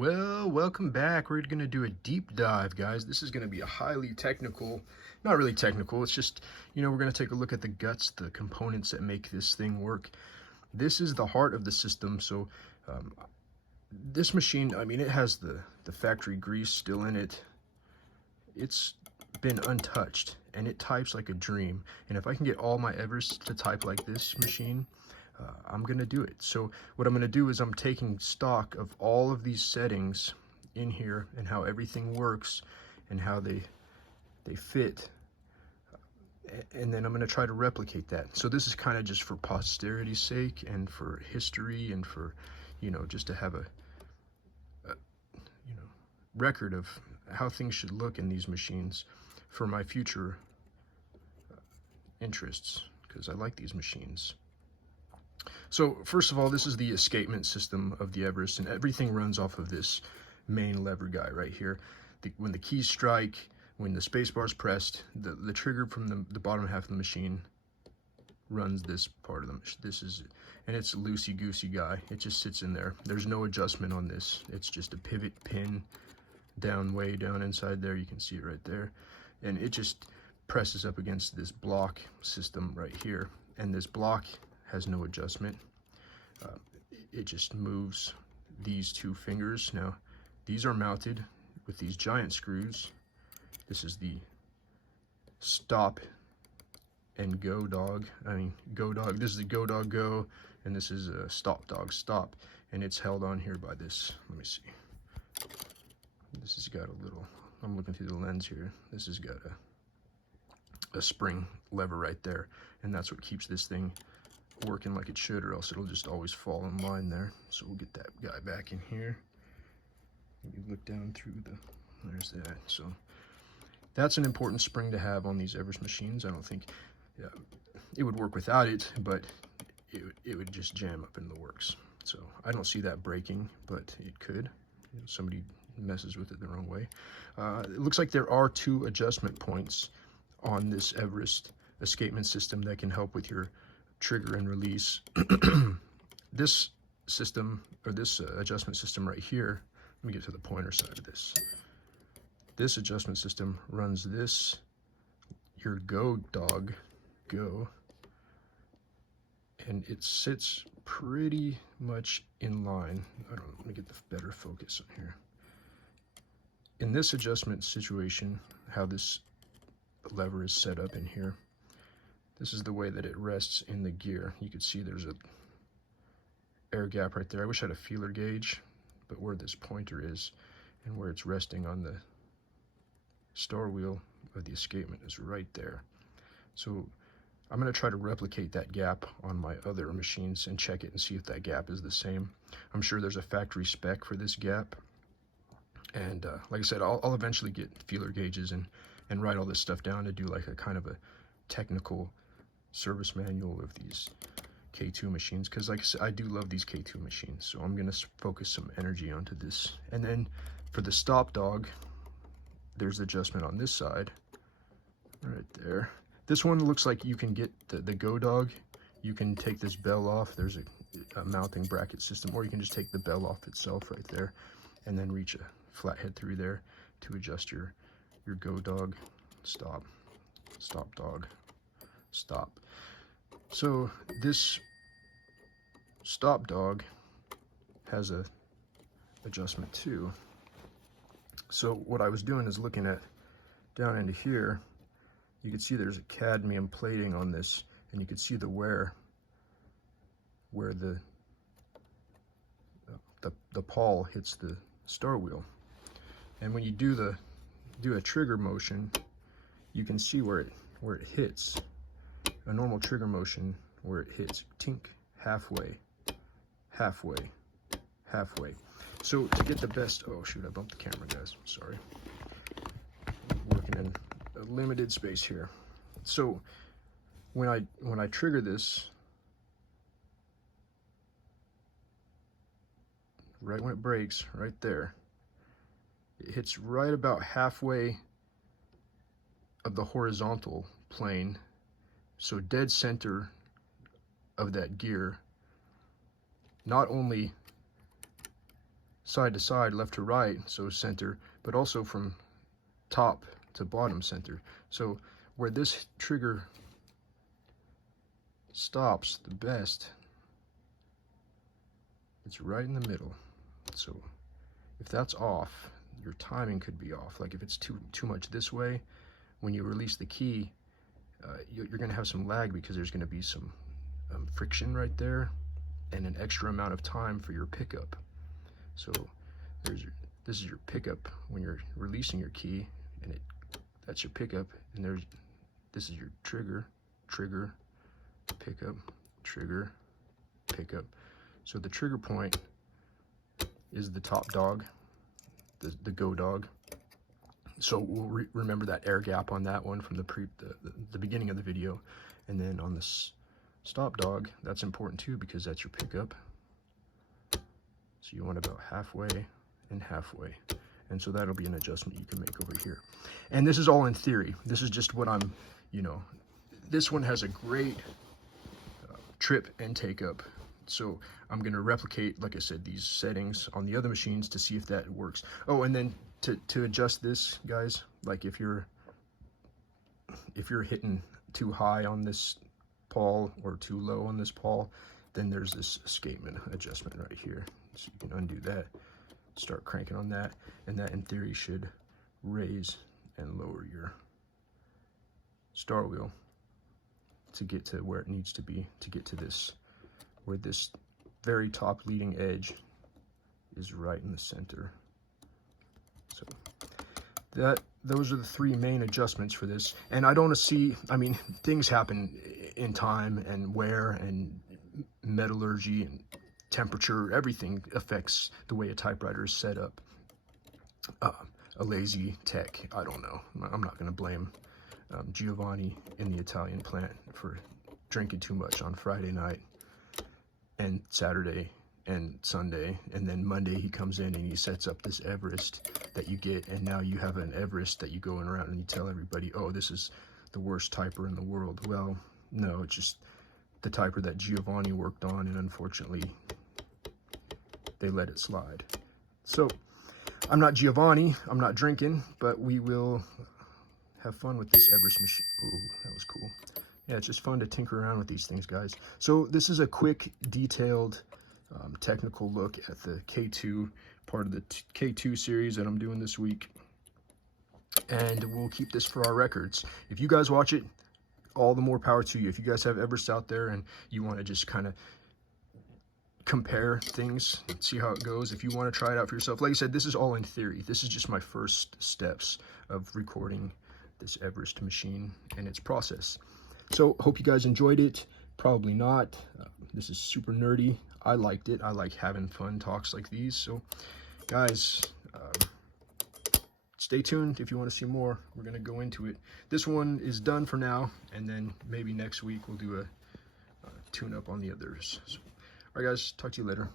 Well, welcome back. We're going to do a deep dive, guys. This is going to be a highly technical, not really technical, it's just, we're going to take a look at the guts, the components that make this thing work. This is the heart of the system, so this machine, it has the factory grease still in it. It's been untouched, and it types like a dream. And if I can get all my Everest to type like this machine, I'm gonna do it. So what I'm gonna do is I'm taking stock of all of these settings in here and how everything works and how they fit, and then I'm gonna try to replicate that. So this is kind of just for posterity's sake and for history and for, just to have a record of how things should look in these machines for my future interests, because I like these machines. So first of all, this is the escapement system of the Everest, and everything runs off of this main lever guy right here. When the keys strike, when the space bar is pressed, the trigger from the bottom half of the machine runs this part of them. And it's a loosey-goosey guy. It just sits in there. There's no adjustment on this. It's just a pivot pin way down inside there. You can see it right there. And it just presses up against this block system right here. And this block has no adjustment. It just moves these two fingers. Now, these are mounted with these giant screws. This is the stop and go dog. Go dog. This is the go dog go, and this is a stop dog stop. And it's held on here by this. Let me see. This has got a little, I'm looking through the lens here. This has got a spring lever right there, and that's what keeps this thing working like it should, or else it'll just always fall in line there. So we'll get that guy back in here. You look down through there's that. So that's an important spring to have on these Everest machines. I don't think it would work without it, but it would just jam up in the works. So I don't see that breaking, but it could. Somebody messes with it the wrong way. It looks like there are 2 adjustment points on this Everest escapement system that can help with your trigger and release. This system, or this adjustment system right here, let me get to the pointer side of this. This adjustment system runs your go dog go, and it sits pretty much in line. Let me get the better focus on here. In this adjustment situation, how this lever is set up in here, this is the way that it rests in the gear. You can see there's a air gap right there. I wish I had a feeler gauge, but where this pointer is and where it's resting on the star wheel of the escapement is right there. So I'm going to try to replicate that gap on my other machines and check it and see if that gap is the same. I'm sure there's a factory spec for this gap. And like I said, I'll eventually get feeler gauges and write all this stuff down to do like a kind of a technical service manual of these K2 machines, because like I said, I do love these K2 machines. So I'm going to focus some energy onto this. And then for the stop dog, there's adjustment on this side right there. This one looks like you can get the go dog. You can take this bell off. There's a mounting bracket system, or you can just take the bell off itself right there and then reach a flathead through there to adjust your go dog stop dog stop. So this stop dog has a adjustment too. So what I was doing is looking at down into here. You can see there's a cadmium plating on this, and you can see the wear where the pawl hits the star wheel. And when you do a trigger motion, you can see where it hits. A normal trigger motion where it hits tink, halfway. So to get the best, oh shoot, I bumped the camera, guys, sorry. I'm working in a limited space here. So when I trigger this, right when it breaks, right there, it hits right about halfway of the horizontal plane, so dead center of that gear. Not only side to side, left to right, so center, but also from top to bottom center. So where this trigger stops the best, it's right in the middle. So if that's off, your timing could be off. Like if it's too much this way, when you release the key, you're going to have some lag because there's going to be some friction right there and an extra amount of time for your pickup. So this is your pickup when you're releasing your key, and that's your pickup, and this is your trigger, pickup, trigger, pickup. So the trigger point is the top dog, the go dog. So we'll remember that air gap on that one from the beginning of the video. And then on this stop dog, that's important too because that's your pickup. So you want about halfway and halfway. And so that'll be an adjustment you can make over here. And this is all in theory. This is just what I'm, this one has a great trip and take up. So I'm going to replicate, like I said, these settings on the other machines to see if that works. Oh, and then to adjust this, guys, like if you're hitting too high on this pawl or too low on this pawl, then there's this escapement adjustment right here. So you can undo that, start cranking on that, and that in theory should raise and lower your star wheel to get to where it needs to be, to get to this, where this very top leading edge is right in the center. So those are the three main adjustments for this. And I don't see, I mean, things happen in time and wear and metallurgy and temperature. Everything affects the way a typewriter is set up. A lazy tech, I don't know. I'm not going to blame Giovanni in the Italian plant for drinking too much on Friday night and Saturday and Sunday, and then Monday he comes in and he sets up this Everest that you get, and now you have an Everest that you go around and you tell everybody, oh, this is the worst typer in the world. Well, no, it's just the typer that Giovanni worked on, and unfortunately they let it slide. So I'm not Giovanni, I'm not drinking, but we will have fun with this Everest machine. Ooh, that was cool. Yeah, it's just fun to tinker around with these things, guys. So this is a quick, detailed, technical look at the K2, part of the K2 series that I'm doing this week. And we'll keep this for our records. If you guys watch it, all the more power to you. If you guys have Everest out there and you want to just kind of compare things, see how it goes, if you want to try it out for yourself. Like I said, this is all in theory. This is just my first steps of recording this Everest machine and its process. So hope you guys enjoyed it. Probably not. This is super nerdy. I liked it. I like having fun talks like these. So guys, stay tuned if you want to see more. We're going to go into it. This one is done for now, and then maybe next week we'll do a tune-up on the others. So, all right, guys, talk to you later.